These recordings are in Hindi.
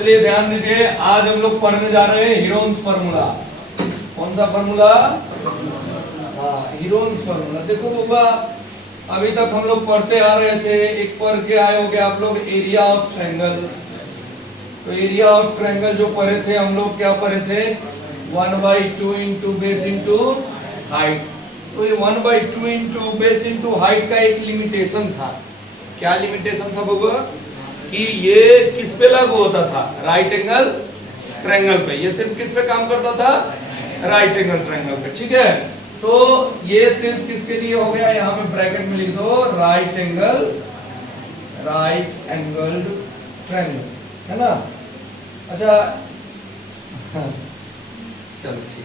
चलिए ध्यान दीजिए, आज हम लोग पढ़ने जा रहे हैं हीरोन्स फार्मूला। कौन सा फार्मूला? हाँ, हीरोन्स फार्मूला। देखो बाबा, अभी तक हम लोग पढ़ते आ रहे थे, एक पढ़ के आए होंगे आप लोग एरिया ऑफ ट्रायंगल। तो एरिया ऑफ ट्रायंगल जो पढ़े थे हम लोग, क्या पढ़े थे? 1/2 इंटू बेस इंटू हाइट। तो ये 1/2 इंटू बेस इंटू हाइट का एक लिमिटेशन था। क्या लिमिटेशन था बाबा? कि ये किस पे लागू होता था? राइट एंगल ट्रायंगल पे। ये सिर्फ किस पे काम करता था? राइट एंगल ट्रायंगल पे। ठीक है, तो ये सिर्फ किसके लिए हो गया? यहाँ पे ब्रैकेट में लिख दो राइट एंगल्ड ट्रायंगल, है ना? अच्छा, चलो ठीक,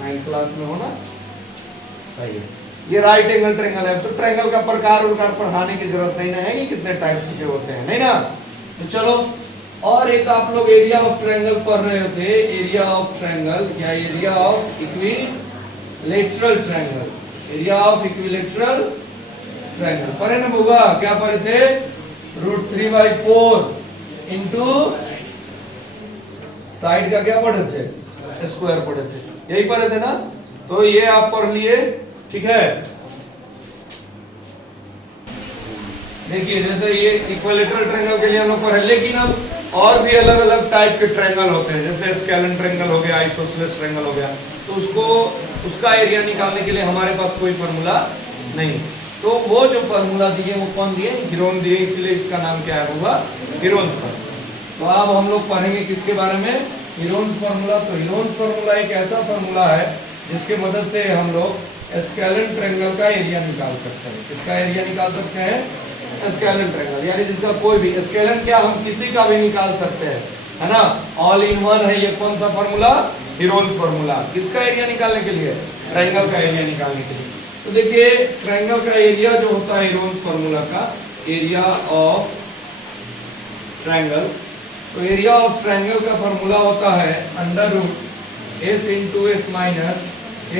9th क्लास में हो ना, सही है। ये राइट एंगल ट्रायंगल है। तो ट्रायंगल का प्रकार उनकार पढ़ाने की जरूरत नहीं है कि कितने टाइप्स के होते हैं, नहीं ना? तो चलो, और एक आप लोग एरिया ऑफ ट्रायंगल पढ़ रहे थे, एरिया ऑफ ट्रायंगल या area of equilateral triangle. Area of equilateral triangle पढ़े ना बुआ? क्या पढ़े थे? √3/4 इंटू साइड का क्या पढ़े थे? स्क्वायर पढ़े थे, यही पढ़े थे ना? तो ये आप पढ़ लिए, ठीक है। देखिए, जैसे ये इक्विलेटरल ट्रायंगल के लिए हम लोग पढ़े, लेकिन अब और भी अलग अलग टाइप के ट्रायंगल होते हैं। जैसे स्केलन ट्रायंगल हो गया, आइसोसेलेस ट्रायंगल हो गया, तो उसका एरिया निकालने के लिए हमारे पास कोई फॉर्मूला नहीं। तो वो जो फॉर्मूला दिए वो कौन दिए? हीरोन दिए, इसलिए इसका नाम क्या है होगा? Heron's formula. तो अब हम लोग पढ़ेंगे किसके बारे में? Heron's formula. तो हीरोन्स फार्मूला एक ऐसा फार्मूला है जिसके मदद से हम लोग स्केलन ट्रायंगल का एरिया निकाल सकते हैं। किसका एरिया निकाल सकते हैं? स्केलन ट्रायंगल, यानी जिसका कोई भी स्केलन, क्या हम किसी का भी निकाल सकते हैं, है ना? ऑल इन वन है ये। कौन सा फार्मूला? Heron's formula. किसका एरिया निकालने के लिए? ट्रायंगल का एरिया निकालने के लिए। तो देखिए, ट्रायंगल का एरिया जो होता है हीरोन्स फार्मूला का, एरिया ऑफ ट्रायंगल, तो एरिया ऑफ ट्रायंगल का फार्मूला होता है √S into S minus A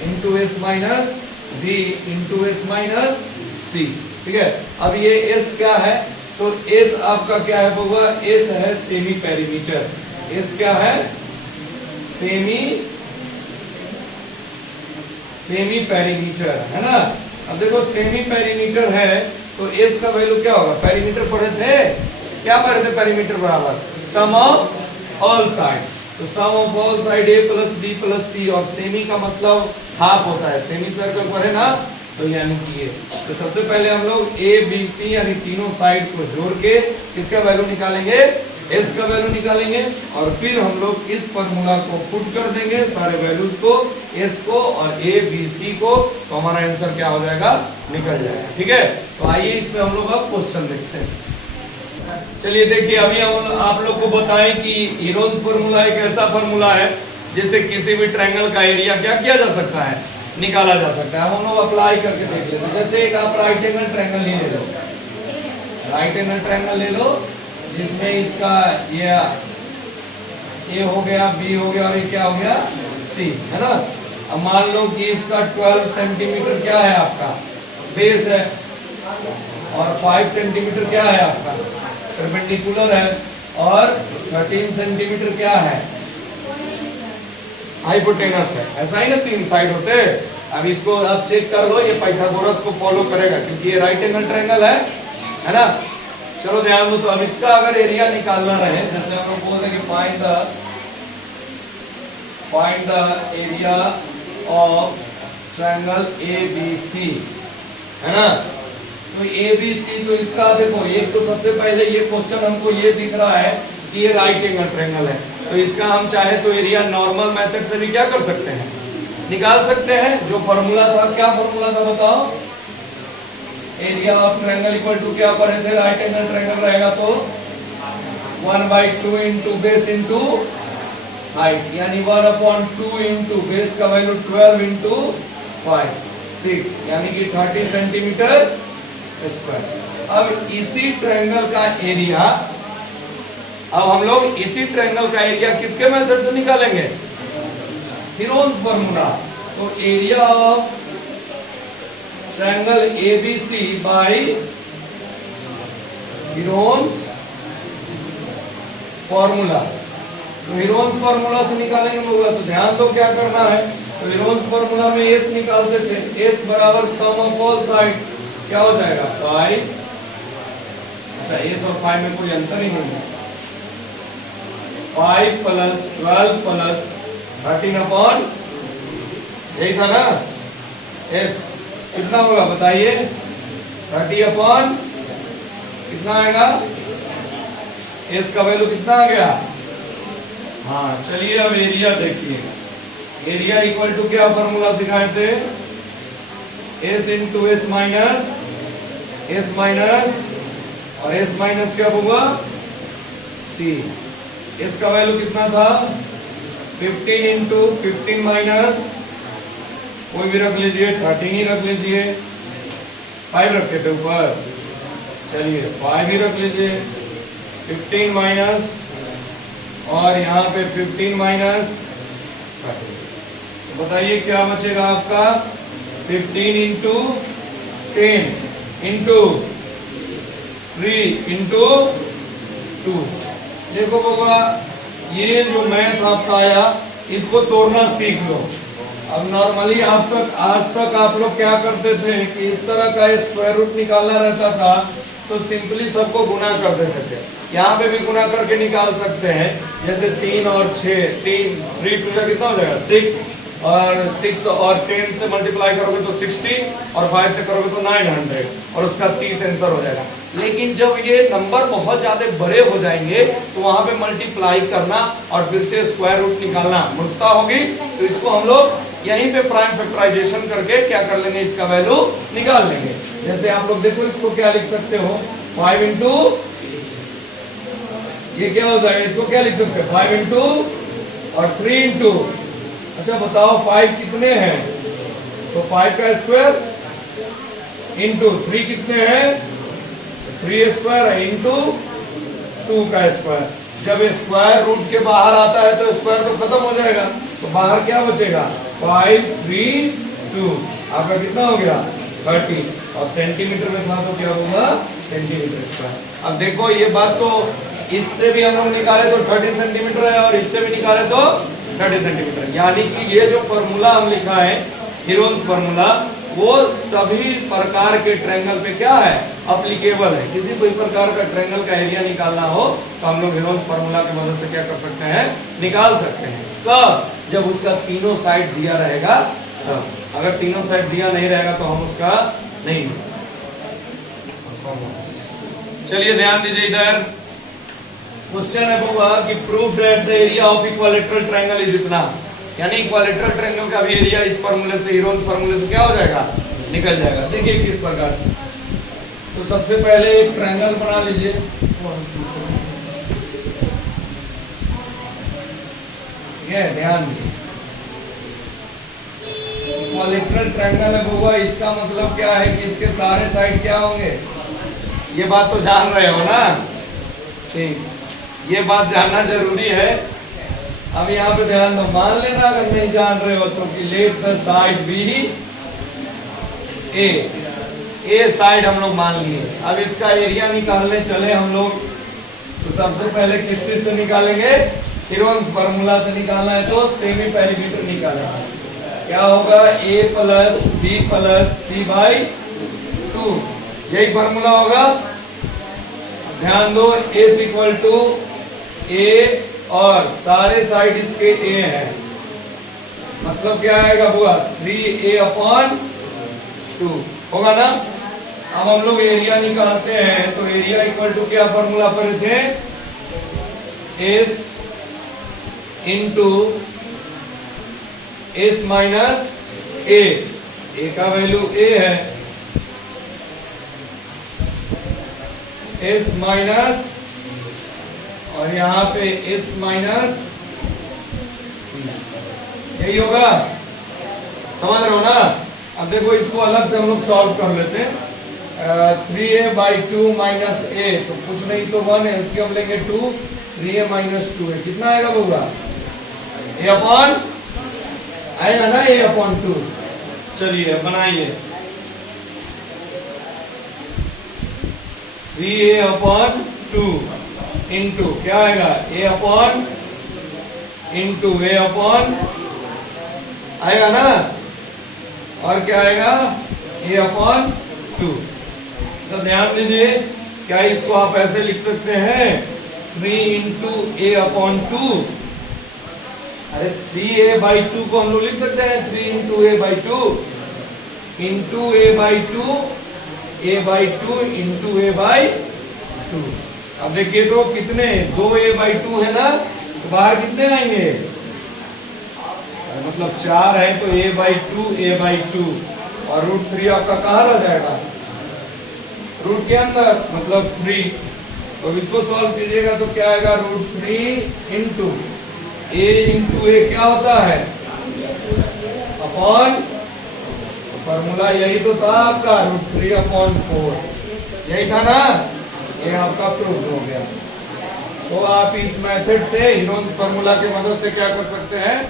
into S minus B into S minus C। ठीक है, अब ये S क्या है? तो S आपका क्या है बाबा? S है सेमी पेरीमीटर। S क्या है? सेमी पेरीमीटर, है ना? अब देखो, सेमी पेरीमीटर है तो S का वैल्यू क्या होगा? पेरीमीटर पढ़े थे, क्या पढ़े थे? पेरीमीटर बराबर सम ऑफ ऑल साइड। तो sum of all side A plus B plus C, और सेमी का मतलब हाफ होता है। सेमी सर्कल पढ़े ना, तो यानी कि ये। तो सबसे पहले हम लोग A B C यानी तीनों साइड को जोड़ के किसका वैल्यू निकालेंगे? S का वैल्यू निकालेंगे, और फिर हम लोग इस फार्मूला को पुट कर देंगे, सारे वैल्यूज को, S को और A B C को, तो हमारा आंसर क्या हो जाएगा? निकल जाएगा। ठीक है, तो आइए इसमें हम लोग अब क्वेश्चन देखते हैं। चलिए देखिए, अभी हम आप लोग को बताएं कि हीरोन्स फार्मूला एक ऐसा फार्मूला है जिससे किसी भी ट्रायंगल का एरिया क्या किया जा सकता है? निकाला जा सकता है। हम लोग अप्लाई करके देख लेते हैं। जैसे एक आप राइट एंगल ट्रायंगल ले लो, राइट एंगल ट्रायंगल ले लो, जिसमें इसका ये A हो गया, B हो गया, और ये क्या हो गया? C, है ना? अब मान लो कि इसका 12 सेंटीमीटर क्या है आपका? बेस है, और 5 सेंटीमीटर क्या है आपका? परपेंडिकुलर है, और 13 सेंटीमीटर क्या है? हाइपोटेनस है। ऐसा ही ना, 3 साइड होते हैं। अब इसको आप चेक कर लो, ये पाइथागोरस को फॉलो करेगा क्योंकि ये राइट एंगल ट्रायंगल है ना? चलो ध्यान दो। तो अब इसका अगर एरिया निकालना रहे, जैसे हम लोग बोलते हैं कि find the area of triangle ABC, है ना? तो ABC, तो इसका देखो, ये तो सबसे पहले ये क्वेश्चन हमको ये दिख रहा है कि ये राइट एंगल ट्रायंगल है, तो इसका हम चाहे तो एरिया नॉर्मल मेथड से भी क्या कर सकते हैं? निकाल सकते हैं। जो फार्मूला था, क्या फार्मूला था बताओ? Area of triangle equal to क्या पढ़े थे? राइट एंगल ट्रायंगल रहेगा तो 1/2 इंटू बेस इंटू हाइट, यानी 1/2 इंटू बेस का वैल्यू 12 इंटू 5 6, यानी कि 30 सेंटीमीटर स्क्वायर। अब इसी ट्रायंगल का एरिया, अब हम लोग इसी ट्रायंगल का एरिया किसके मेथड से निकालेंगे? Heron's formula. तो area of triangle ABC by Heron's formula. तो हीरोन्स फॉर्मूला से निकालेंगे होगा, तो ध्यान दो क्या करना है। तो हीरोन्स फॉर्मूला में एस निकालते थे, एस बराबर सम ऑफ ऑल साइड, क्या हो जाएगा 5। अच्छा एस और 5 में कोई अंतर ही नहीं है। 5 प्लस 12 प्लस 13 अपॉन, यही था ना। एस कितना होगा बताइए, 30 अपॉन कितना आएगा, एस का वैल्यू कितना आ गया। हाँ चलिए अब एरिया देखिए, एरिया इक्वल टू क्या फॉर्मूला सिखाए थे, एस इंटू एस माइनस और एस माइनस क्या होगा सी। एस का वैल्यू कितना था 15 इंटू 15 माइनस, कोई भी रख लीजिए 13 ही रख लीजिए, 5 रखे थे ऊपर, चलिए 5 ही रख लीजिए, 15 माइनस और यहाँ पे 15 माइनस, तो बताइए क्या बचेगा आपका 15 इंटू 10 इंटू 3 इंटू 2। देखो बाबा ये जो मैथ आपका आया इसको तोड़ना सीख लो। अब नॉर्मली आज तक आप लोग क्या करते थे कि इस तरह का स्क्वायर रूट निकालना रहता था तो सिंपली सबको गुना कर देते थे। यहाँ पे भी गुना करके निकाल सकते हैं, जैसे 3 और 6, 3 टू कितना हो जाएगा 6, और 6 और 10 से मल्टीप्लाई करोगे तो 60 और 5 से करोगे तो 900 और उसका 30 आंसर हो जाएगा। लेकिन जब ये नंबर बहुत ज्यादा बड़े हो जाएंगे तो वहां पे मल्टीप्लाई करना और फिर से स्क्वायर रूट निकालना मूर्खता होगी। तो इसको हम लोग यहीं पे प्राइम फैक्टराइजेशन करके क्या कर लेंगे, इसका वैल्यू निकाल लेंगे। जैसे आप लोग देखो इसको क्या लिख सकते हो, 5 इंटू ये क्या हो जाएगा, इसको क्या लिख सकते हैं 5 इंटू और 3 इंटू। अच्छा बताओ 5 कितने हैं, तो 5 का स्क्वायर इंटू 3 कितने हैं 3 स्क्वायर है इंटू 2 का स्क्वायर। जब स्क्वायर रूट के बाहर आता है तो स्क्वायर तो खत्म हो जाएगा, तो बाहर क्या बचेगा 5 3 2, आपका कितना हो गया 30, और सेंटीमीटर में था तो क्या होगा सेंटीमीटर स्क्वायर। अब देखो ये बात तो इससे भी हम लोग निकाले तो 30 सेंटीमीटर है और इससे भी निकाले तो 30 सेंटीमीटर, यानी कि ये जो फॉर्मूला हम लिखा है हीरोन्स फॉर्मूला वो सभी प्रकार के ट्रायंगल पे क्या है एप्लीकेबल है। किसी भी प्रकार का ट्रायंगल का एरिया निकालना हो तो हम लोग हीरोन्स फॉर्मूला की मदद से क्या कर सकते हैं, निकाल सकते हैं। कब, जब उसका तीनों साइड दिया रहेगा तब। अगर तीनों साइड दिया नहीं रहेगा तो हम उसका नहीं निकाल सकते। चलिए ध्यान दीजिए इधर क्वेश्चन है होगा कि prove that the area of equilateral triangle is इतना, यानी इक्विलैटरल ट्रायंगल का भी एरिया इस फार्मूले से हीरोन्स फार्मूले से क्या हो जाएगा निकल जाएगा। देखिए किस प्रकार से, तो सबसे पहले एक ट्रायंगल बना लीजिए, ये ध्यान दीजिए इक्विलैटरल ट्रायंगल है होगा, इसका मतलब क्या है कि इसके सारे साइड क्या होंगे, ये बात तो जान रहे हो ना, ठीक, ये बात जानना जरूरी है। अब यहाँ पे ध्यान दो, मान लेना अगर नहीं जान रहे हो तो कि let the side B A side हम लोग मान लिए। अब इसका एरिया निकालने चले हम लोग, तो सबसे पहले किस चीज से निकालेंगे, हीरोन्स फार्मूला से निकालना है तो सेमी पेरीमीटर निकालना है। क्या होगा a plus B plus C by 2, यही फार्मूला होगा। ध्यान दो एस इक्वल टू ए और सारे साइड इसके ए है, मतलब क्या आएगा हुआ 3a अपॉन 2 होगा ना। अब हम लोग एरिया निकालते हैं तो एरिया इक्वल टू क्या फॉर्मूला पर थे, एस इंटू एस माइनस ए का वैल्यू ए है, एस माइनस और यहाँ पे एस माइनस, यही होगा, समझ रहे हो ना। अब देखो इसको अलग से हम लोग सॉल्व कर लेते हैं, 3a बाई 2 माइनस ए, तो कुछ नहीं तो 1 है, इसके हम लेंगे 2, 3a माइनस 2 है, कितना आएगा होगा a अपॉन आएगा ना a अपॉन 2। चलिए बनाइए 3a अपॉन 2 इंटू क्या आएगा ए अपॉन इंटू ए अपॉन आएगा ना, और क्या आएगा ए अपॉन 2। तो ध्यान दीजिए, क्या इसको आप ऐसे लिख सकते हैं 3 इंटू ए अपॉन 2। अरे 3a/2 को हम लोग लिख सकते हैं 3 into a/2 into a/2 a/2 into a/2। अब देखिए तो कितने 2a/2 है ना, तो बाहर कितने आएंगे, मतलब 4 है तो a/2 और √3 आपका कहाँ रह जाएगा, रूट के अंदर मतलब 3। तो इसको सॉल्व कीजिएगा तो क्या आएगा √3 इंटू ए क्या होता है अपॉन, फॉर्मूला यही तो था आपका √3/4, यही था ना, ये आपका प्रूव हो गया। तो आप इस मेथड से हीरोन्स फार्मूला की मदद से क्या कर सकते हैं,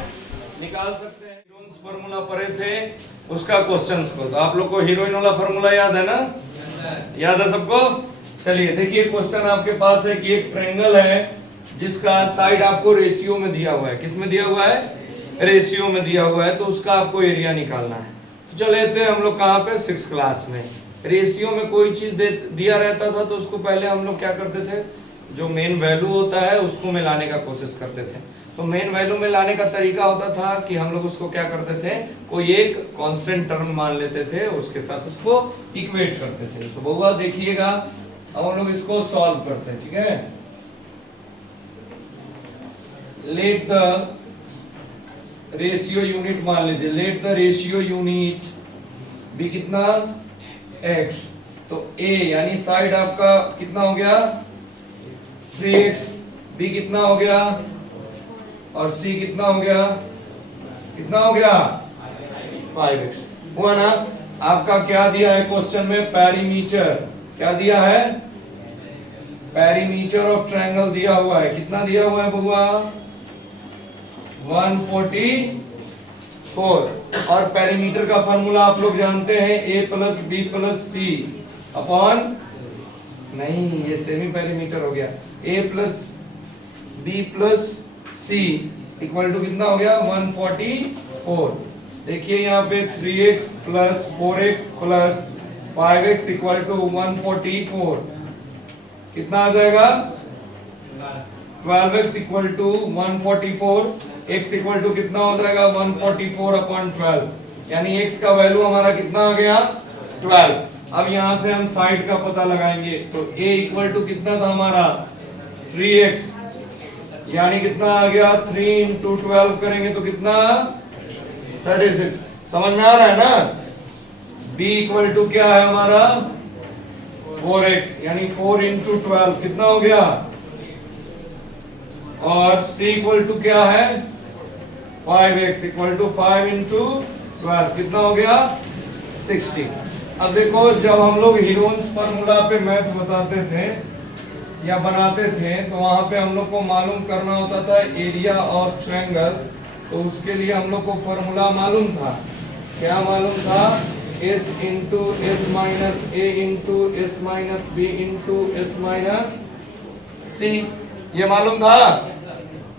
निकाल सकते हैं। हीरोन्स फार्मूला पढ़े थे उसका क्वेश्चंस को, तो आप लोग को हीरोइन वाला फार्मूला याद है ना, याद है सबको। चलिए देखिए क्वेश्चन आपके पास है कि एक ट्रायंगल है जिसका साइड आपको रेशियो में दिया हुआ है, किस में दिया हुआ है, रेशियो में दिया हुआ है, तो उसका आपको एरिया निकालना है। तो चले थे हम लोग कहाँ पे 6th क्लास में, रेशियो में कोई चीज दिया रहता था तो उसको पहले हम लोग क्या करते थे, जो मेन वैल्यू होता है उसको मिलाने का कोशिश करते थे। तो मेन वैल्यू में लाने का तरीका होता था कि हम लोग उसको क्या करते थे, कोई एक कांस्टेंट टर्म मान लेते थे, उसके साथ उसको इक्वेट करते थे। तो बउआ देखिएगा अब हम लोग इसको सॉल्व करते हैं, ठीक है। लेट द रेशियो यूनिट मान लीजिए, let the ratio unit B कितना x, तो a यानी साइड आपका कितना हो गया 3x, b कितना हो गया और c कितना हो गया, कितना हो गया 5x हुआ ना। आपका क्या दिया है क्वेश्चन में, पेरीमीटर क्या दिया है, पेरीमीटर ऑफ ट्रायंगल दिया हुआ है, कितना दिया हुआ है बबुआ 144। और पेरीमीटर का फॉर्मूला आप लोग जानते हैं a plus B plus C upon, नहीं ये सेमी पेरीमीटर हो गया, a plus B plus C equal to कितना हो गया 144। देखिए यहाँ पे 3x plus 4x plus 5x equal to 144, कितना आ जाएगा 12x equal to 144, x equal to कितना हो जाएगा 144/12, यानी x का वैल्यू हमारा कितना आ गया 12। अब यहां से हम साइड का पता लगाएंगे, तो a इक्वल टू कितना था हमारा 3x, यानी कितना आ गया 3 इंटू 12 करेंगे तो कितना 36, समझ में आ रहा है ना। b इक्वल टू क्या है हमारा 4x, यानी 4 इंटू 12 कितना हो गया, और c इक्वल टू क्या है 5x इक्वल टू 5 इंटू 12 कितना हो गया 60। अब देखो जब हम लोग हीरोन्स फार्मूला पे मैथ बताते थे या बनाते थे तो वहां पे हम लोग को मालूम करना होता था एरिया ऑफ ट्रायंगल, तो उसके लिए हम लोग को फार्मूला मालूम था, क्या मालूम था s into s minus a into s minus b into s minus c, ये मालूम था,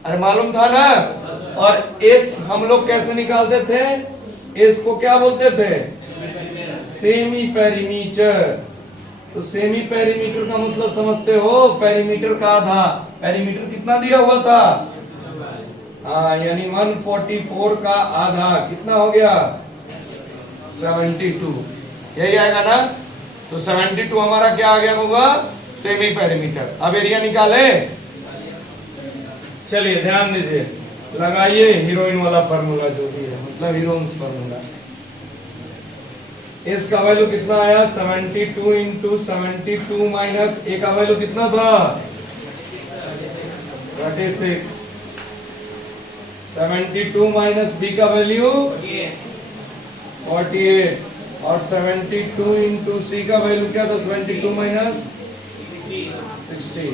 अरे मालूम था ना। और s हम लोग कैसे निकालते थे, s को क्या बोलते थे सेमी पेरीमीटर। तो सेमी पेरीमीटर का मतलब समझते हो, पेरीमीटर का आधा, पेरीमीटर कितना दिया हुआ था, हाँ यानी 144 का आधा कितना हो गया 72, यही आएगा ना। तो 72 हमारा क्या आ गया होगा सेमी पेरीमीटर। अब एरिया निकाले, चलिए ध्यान दीजिए, लगाइए हीरोइन वाला फार्मूला जो भी है, मतलब हीरोइंस फार्मूला। इसका वैल्यू कितना आया 72 इंटू 72 माइनस ए का वैल्यू कितना था 36, 72 माइनस बी का वैल्यू 48 और 72 इंटू सी का वैल्यू क्या था 72 माइनस 60।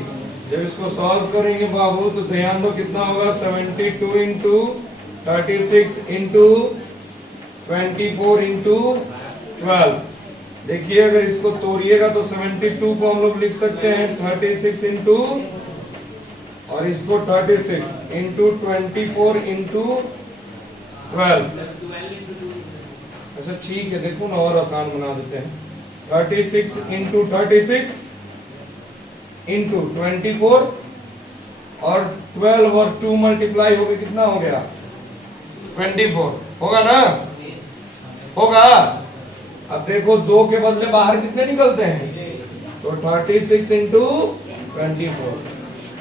जब इसको सॉल्व करेंगे बाबू तो ध्यान दो कितना होगा 72 इंटू 36 इंटू 24 इंटू 12। देखिए अगर इसको तोड़िएगा तो 72 को हम लोग लिख सकते हैं 36 इंटू और इसको 36 इंटू 24 इंटू 12। अच्छा ठीक है, देखो ना और आसान बना देते हैं। 36 इंटू 36 इंटू 24 और 12 और 2 मल्टीप्लाई हो गया, कितना हो गया 24 होगा ना, होगा। अब देखो 2 के बदले बाहर कितने निकलते हैं, तो 36 इंटू 24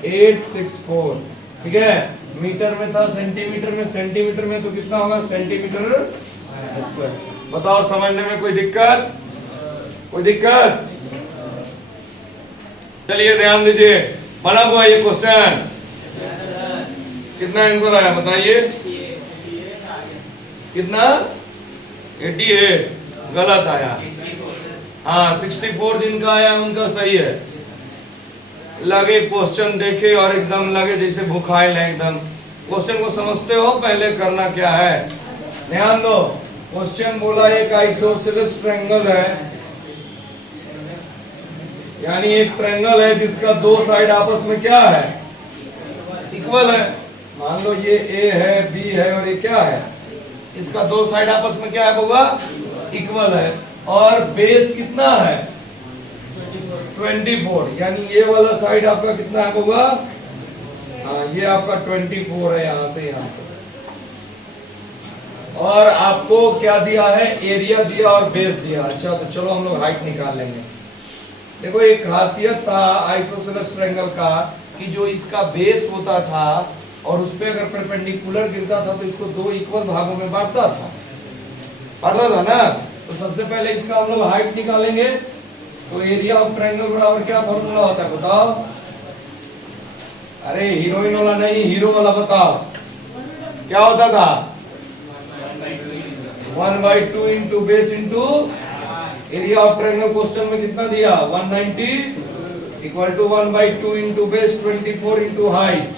864, ठीक है। मीटर में था, सेंटीमीटर में, सेंटीमीटर में तो कितना होगा सेंटीमीटर स्क्वायर। बताओ समझने में कोई दिक्कत, कोई दिक्कत? चलिए ध्यान दीजिए, बना हुआ ये क्वेश्चन, कितना आंसर आया बताइए, कितना 88, गलत आया। हाँ 64 जिनका आया उनका सही है। लगे क्वेश्चन देखे और एकदम लगे जैसे भूखाइल है एकदम। क्वेश्चन को समझते हो, पहले करना क्या है, ध्यान दो। क्वेश्चन बोला एक आइसोसेलेस ट्रायंगल है, यानी एक ट्रायंगल है जिसका 2 साइड आपस में क्या है, इक्वल है। मान लो ये ए है, बी है और ये क्या है, इसका 2 साइड आपस में क्या है होगा, इक्वल है। और बेस कितना है 24, यानी ये वाला साइड आपका कितना है होगा, हाँ ये आपका 24 है यहां से यहां तक। और आपको क्या दिया है, एरिया दिया और बेस दिया। अच्छा तो चलो हम लोग हाइट निकाल लेंगे। देखो एक खासियत था आइसोसेलेस ट्रायंगल का कि जो इसका बेस होता था और उस पे अगर परपेंडिकुलर गिरता था तो इसको 2 इक्वल भागों में बांटता था ना। तो सबसे पहले इसका हम लोग हाइट निकालेंगे। तो एरिया ऑफ ट्रायंगल बराबर क्या फॉर्मूला होता है बताओ, अरे हीरोइन वाला नहीं, हीरो वाला बताओ, क्या होता था 1/2 into base into area of triangle. Question में कितना दिया 190 equal to 1/2 into base 24 into height.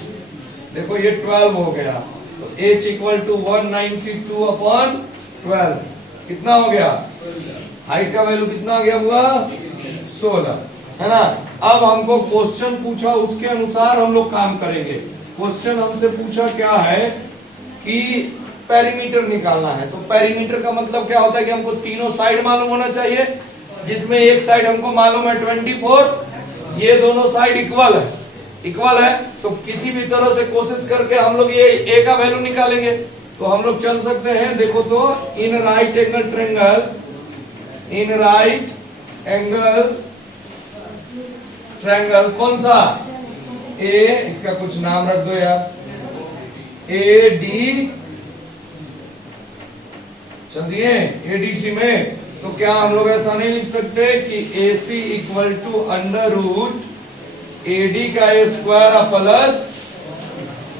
देखो ये 12 हो गया, तो h इक्वल टू 192 अपॉन 12 कितना हो गया, हाइट का वैल्यू कितना आ गया हुआ 16, है ना। अब हमको क्वेश्चन पूछा, उसके अनुसार हम लोग काम करेंगे। क्वेश्चन हमसे पूछा क्या है कि पेरीमीटर निकालना है। तो पेरीमीटर का मतलब क्या होता है कि हमको तीनों साइड मालूम होना चाहिए, जिसमें एक साइड हमको मालूम है 24, ये दोनों साइड इक्वल है। तो किसी भी तरह से कोशिश करके हम लोग ये a का वैल्यू निकालेंगे। तो हम लोग चल सकते हैं, देखो तो इन राइट एंगल ट्रायंगल कौन सा, ए, इसका कुछ नाम रख दो यार, ए डी, चलिए एडीसी में। तो क्या हम लोग ऐसा नहीं लिख सकते कि AC equal to under root AD का स्क्वायर प्लस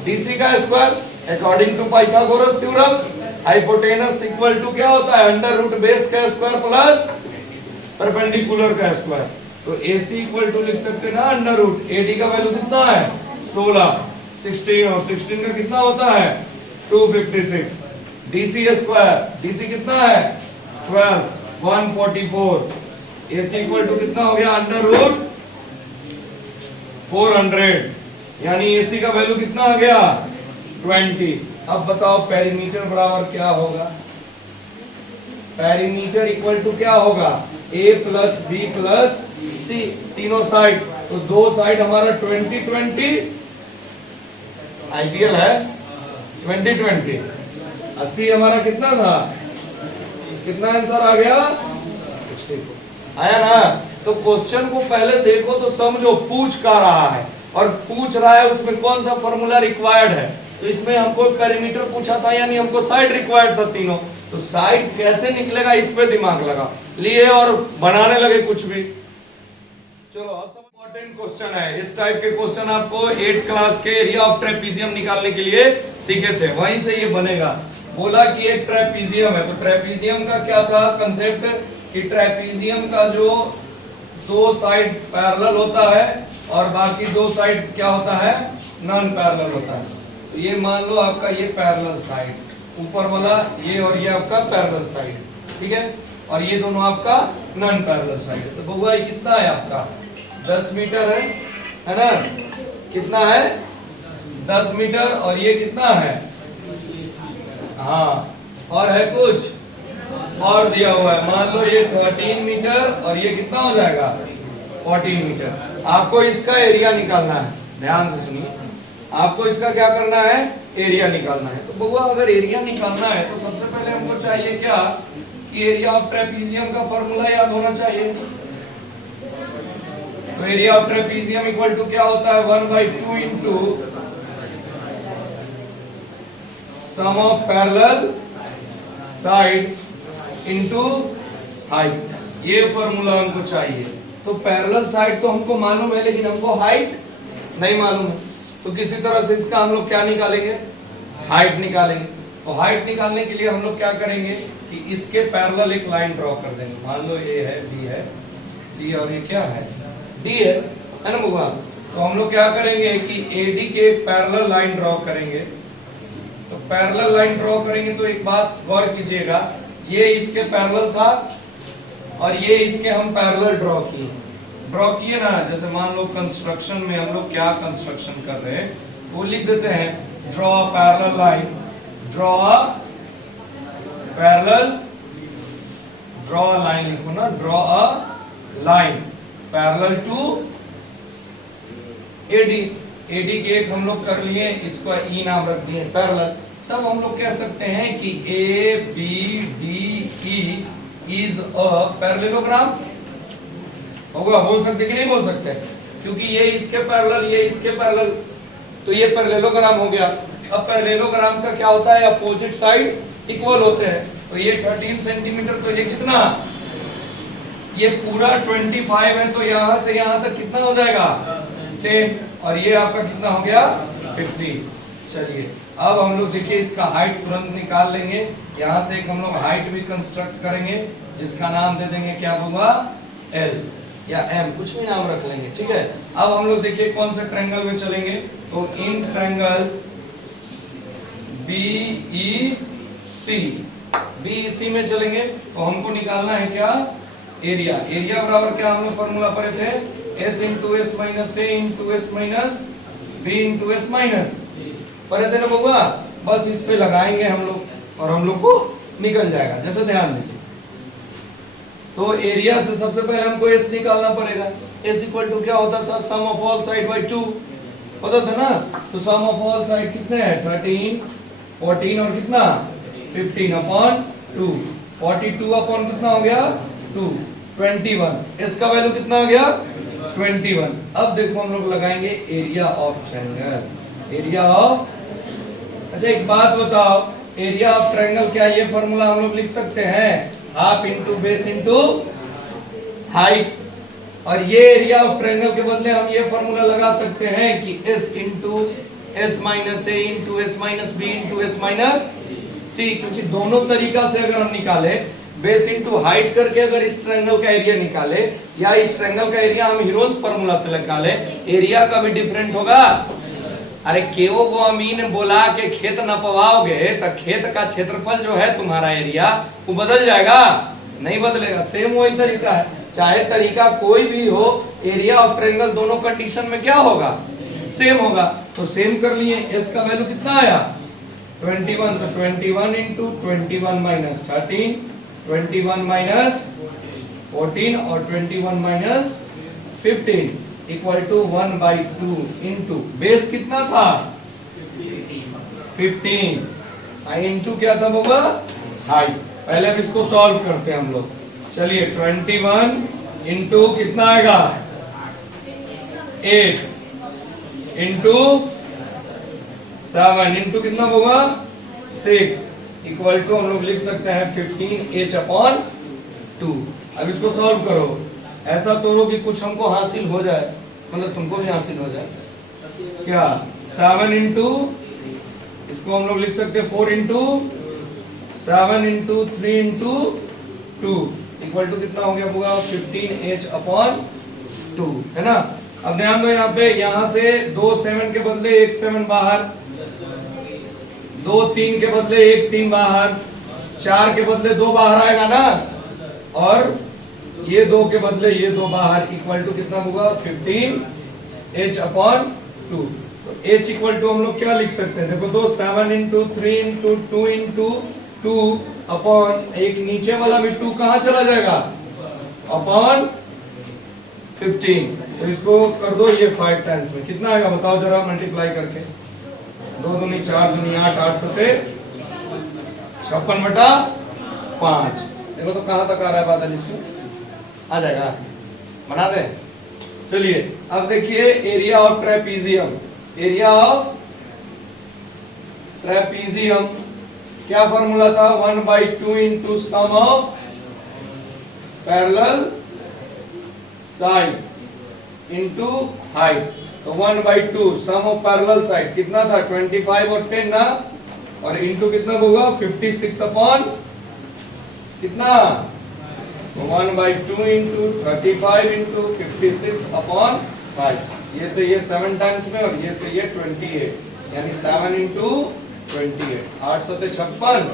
DC का square according to Pythagoras theorem. Hypotenuse equal to क्या होता है अंडर रूट बेस का स्क्वायर प्लस परपेंडिकुलर का स्क्वायर। तो AC इक्वल टू लिख सकते ना अंडर रूट, AD का वैल्यू कितना है 16, 16 और 16 का कितना होता है 256। DC स्क्वायर, DC कितना है 12, 144। AC इक्वल टू कितना हो गया अंडर रूट 400, यानी AC का वैल्यू कितना आ गया 20। अब बताओ पेरीमीटर बराबर क्या होगा, पेरीमीटर इक्वल टू क्या होगा A plus B plus C, तीनों साइड। तो 2 साइड हमारा 20-20 आइडियल है, 20-20 80 हमारा कितना था, कितना आंसर आ गया 64 आया ना। तो क्वेश्चन को पहले देखो तो समझो पूछ का रहा है और पूछ रहा है उसमें कौन सा फॉर्मूला रिक्वायर्ड है। तो इसमें हमको पेरीमीटर पूछा था, यानी हमको साइड रिक्वायर्ड था तीनों। तो साइड कैसे निकलेगा इस पे दिमाग लगा लिए और बनाने लगे कुछ भी। चलो अब सब इम्पोर्टेंट क्वेश्चन है, इस टाइप के क्वेश्चन आपको 8th क्लास के एरिया ऑफ ट्रेपीजियम निकालने के लिए सीखे थे, वहीं से ये बनेगा। बोला कि एक ट्रेपीजियम है, तो ट्रेपीजियम का क्या था कंसेप्ट कि ट्रेपीजियम का जो 2 साइड पैरेलल होता है और बाकी 2 साइड क्या होता है नॉन पैरेलल होता है। तो ये मान लो आपका ये पैरेलल साइड, ऊपर वाला ये और ये आपका पैरेलल साइड, ठीक है, और ये दोनों आपका नॉन पैरेलल साइड। तो बउआ ये कितना है आपका 10 मीटर है ना, कितना है 10 मीटर और ये कितना है, हाँ, और है कुछ और दिया हुआ है, मान लो ये 13 मीटर और ये कितना हो जाएगा 14 मीटर। आपको इसका एरिया निकालना है, ध्यान से सुनिए, आपको इसका क्या करना है, एरिया निकालना है। तो बउआ अगर एरिया निकालना है तो सबसे पहले हमको चाहिए क्या, कि एरिया ऑफ ट्रेपीजियम का फॉर्मूला याद होना चाहिए। तो area of trapezium equal to क्या होता है, 1/2 into sum of parallel side into height. ये फॉर्मूला हमको चाहिए। तो पैरेलल साइड तो हमको मालूम है, लेकिन हमको हाइट नहीं मालूम है। तो किसी तरह से इसका हम लोग क्या निकालेंगे, हाइट निकालेंगे। तो हाइट निकालने के लिए हम लोग क्या करेंगे कि इसके पैरेलल एक लाइन ड्रॉ कर देंगे। मान लो ए है, बी है, सी और ये क्या है, डी है ना बुआ। तो हम लोग क्या करेंगे कि एडी के एक पैरेलल लाइन ड्रॉ करेंगे। तो पैरेलल लाइन ड्रॉ करेंगे तो एक बात गौर कीजिएगा, ये इसके पैरेलल था और ये इसके हम पैरेलल ड्रॉ किए ना। जैसे मान लो कंस्ट्रक्शन में हम लोग क्या कंस्ट्रक्शन कर रहे हैं, वो लिख देते हैं draw parallel line, draw parallel, draw line लिखो ना, draw a line parallel to AD. AD के एक हम लोग कर लिए, इसको ई नाम रख दिए पैरेलल। तब हम लोग कह सकते हैं कि A B D E is a parallelogram. होगा, बोल सकते कि नहीं बोल सकते, क्योंकि ये इसके पैरेलल, ये इसके पैरेलल, तो ये पैरेललोग्राम हो गया। अब पैरेललोग्राम का क्या होता है, अपोजिट साइड इक्वल होते हैं। तो ये 13 सेंटीमीटर, तो ये कितना, ये पूरा 25 है, तो यहां से यहां तक कितना हो जाएगा 10, और ये आपका कितना हो गया 50। चलिए अब हम लोग देखिए इसका हाइट तुरंत निकाल लेंगे। यहाँ से एक हम लोग हाइट भी कंस्ट्रक्ट करेंगे, जिसका नाम दे देंगे क्या होगा, एल या एम, कुछ भी नाम रख लेंगे, ठीक है। अब हम लोग देखिए कौन से ट्रायंगल में चलेंगे। तो इन ट्रायंगल BEC में चलेंगे। तो हमको निकालना है क्या, एरिया। एरिया बराबर क्या हम लोग फॉर्मूला पढ़े थे, S into s minus a into s minus b into s minus, पढ़े थे ना बउआ। बस इस पे लगाएंगे हम लोग और हम लोग को निकल जाएगा। जैसे ध्यान दीजिए, तो एरिया से सबसे पहले हमको एस निकालना पड़ेगा। एस इक्वल टू क्या होता था, सम ऑफ ऑल साइड बाय 2 पता था ना। तो सम ऑफ ऑल साइड कितने हैं, 13, 14 और कितना 15 अपॉन 2, 42 अपॉन कितना हो गया 2, 21। एस का वैल्यू कितना हो गया 21। अब देखो हम लोग लगाएंगे area of triangle, area of. अच्छा एक बात बताओ, एरिया ऑफ ट्रायंगल क्या ये फॉर्मूला हम लोग लिख सकते हैं, half into base into height. और ये एरिया ऑफ ट्रायंगल के बदले हम ये फॉर्मूला लगा सकते हैं कि s into s minus a into s minus b into s minus c. क्योंकि दोनों तरीका से अगर हम निकाले, बेस इंटू हाइट करके अगर इस ट्रायंगल का एरिया निकाले, या इस ट्रायंगल का एरिया हम हीरोन्स फॉर्मूला से निकाले, एरिया का भी डिफरेंट होगा। अरे केवो वो अमीन बोला के खेत न पवाओगे तो खेत का क्षेत्रफल जो है तुम्हारा एरिया वो बदल जाएगा, नहीं बदलेगा। सेम वही तरीका है, चाहे तरीका कोई भी हो, एरिया ऑफ ट्रायंगल दोनों कंडीशन में क्या होगा, सेम होगा। तो सेम कर लिए। एस का वैल्यू कितना आया 21, तो 21 इंटू 21 माइनस 13, 21 माइनस 14 और 21 minus 15 equal to 1/2 into base कितना था 15 इंटू क्या था बाबा हाइट। पहले अब इसको सॉल्व करते हैं हम लोग। चलिए 21 इंटू कितना आएगा 8 इंटू 7 इंटू कितना होगा 6 इक्वल टू हम लोग लिख सकते हैं 15h/2। अब इसको सॉल्व करो, ऐसा तोड़ो कि कुछ हमको हासिल हो जाए, मतलब तुमको भी हासिल हो जाए। क्या 7 इंटू, इसको हम लोग लिख सकते हैं 4 into 7 into 3 into 2 equal to कितना हो गया होगा 15h/2, है ना। अब ध्यान दो यहाँ पे, यहाँ से 2 7 के बदले 1 7 बाहर, 2 3 के बदले 1 3 बाहर, 4 के बदले 2 बाहर आएगा ना, और ये 2 के बदले ये 2 बाहर, इक्वल टू कितना होगा 15h/2। तो h इक्वल टू हम लोग क्या लिख सकते हैं, देखो दो 7 इंटू 3 इंटू 2 इंटू 2 अपॉन एक नीचे वाला भी 2 कहाँ चला जाएगा अपॉन 15। तो इसको कर दो ये 5 टाइम्स में कितना आएगा बताओ जरा मल्टीप्लाई करके, 2 दूनी 4 दूनी 8, 8 सते 56/5। देखो तो कहां तक आ रहा है बादल, इसमें आ जाएगा, बना दे। चलिए अब देखिए area of trapezium, area of trapezium क्या फॉर्मूला था 1/2 into sum of parallel side into height. तो 1/2 सम ऑफ पैरेलल साइड कितना था 25 और 10 ना, और इंटू कितना होगा 56 अपॉन कितना 1/2 इंटू 35 इंटू 56 अपॉन 5। ये से ये 7 टाइम्स में और ये से ये 28, यानी 7 इंटू 28 8 सते 56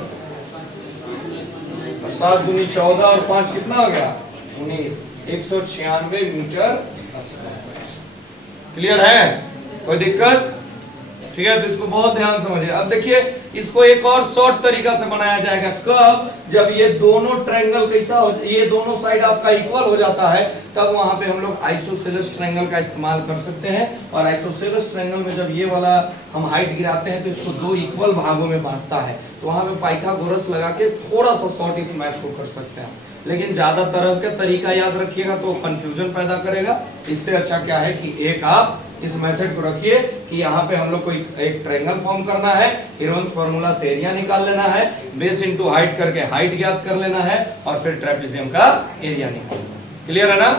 और 7 दूनी 14 और 5 कितना हो गया 19, 196 मीटर। क्लियर है, कोई दिक्कत? ठीक है, तो इसको बहुत ध्यान समझिए। अब देखिए इसको एक और शॉर्ट तरीका से बनाया जाएगा, कब जब ये दोनों ट्रायंगल कैसा हो, ये दोनों साइड आपका इक्वल हो जाता है, तब वहां पे हम लोग आइसोसेलेस ट्रायंगल का इस्तेमाल कर सकते हैं। और आइसोसेलेस ट्रायंगल में जब ये वाला हम हाइट गिराते हैं तो इसको दो इक्वल भागों में बांटता है, तो वहां पे पाइथागोरस लगा के थोड़ा सा शॉर्ट इस मैथ को कर सकते हैं, लेकिन ज्यादा तरह का तरीका याद रखिएगा तो कंफ्यूजन पैदा करेगा। इससे अच्छा क्या है कि एक आप इस मेथड को रखिए कि यहाँ पे हम लोग को एक ट्रायंगल फॉर्म करना है, हीरोन्स फार्मूला से एरिया निकाल लेना है, बेस इनटू हाइट करके हाइट ज्ञात कर लेना है और फिर ट्रेपेजियम का एरिया निकालना है। क्लियर है ना?